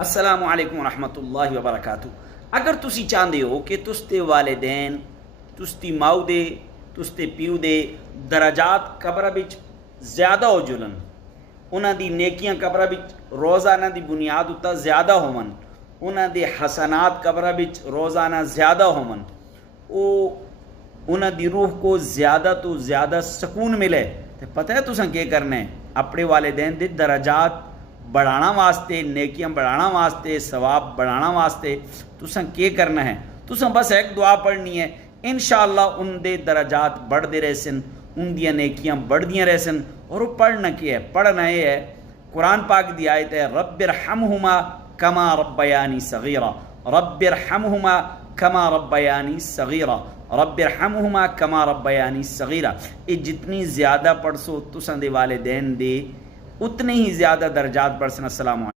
अस्सलामु अलैकुम रहमतुल्लाहि व बरकातहू। अगर तुसी चाहते हो कि तुसते वालिदैन तुसती माऊ दे तुसते प्यू दे दराजात कब्र विच ज़्यादा हो जुलन, उन्हां दी नेकियां कब्र विच रोज़ाना दी बुनियाद उत्ता ज़्यादा होवन, उन्हां दे हसनात कब्र विच रोज़ाना ज़्यादा होवन, उन्हां दी रूह को ज़्यादा तो ज़्यादा सुकून मिले, तो पता है तुसां क्या करना है? अपने वालिदैन दे दराजात बढ़ाना वास्ते, नेकियां बढ़ाना वास्ते, सवाब बढ़ाना वास्ते तुसां क्या करना है? तुसां बस एक दुआ पढ़नी है, इंशाअल्लाह उनके दराजात बढ़ते रहसन, उनदियां नेकियां बढ़दियां रहसन। और वो पढ़ना क्या है? पढ़ना ये है, कुरान पाक दी आयत है, रब्बिरहमहुमा कमा रब्बयानी सगीरा, रब्बिरहमहुमा कमा रब्बयानी सगीरा, रब्बिरहमहुमा कमा रब्बयानी सगीरा। ये जितनी ज़्यादा पढ़सो तुसां दे वालिदैन दे उतने ही ज़्यादा दर्जात बढ़सन। अस्सलाम।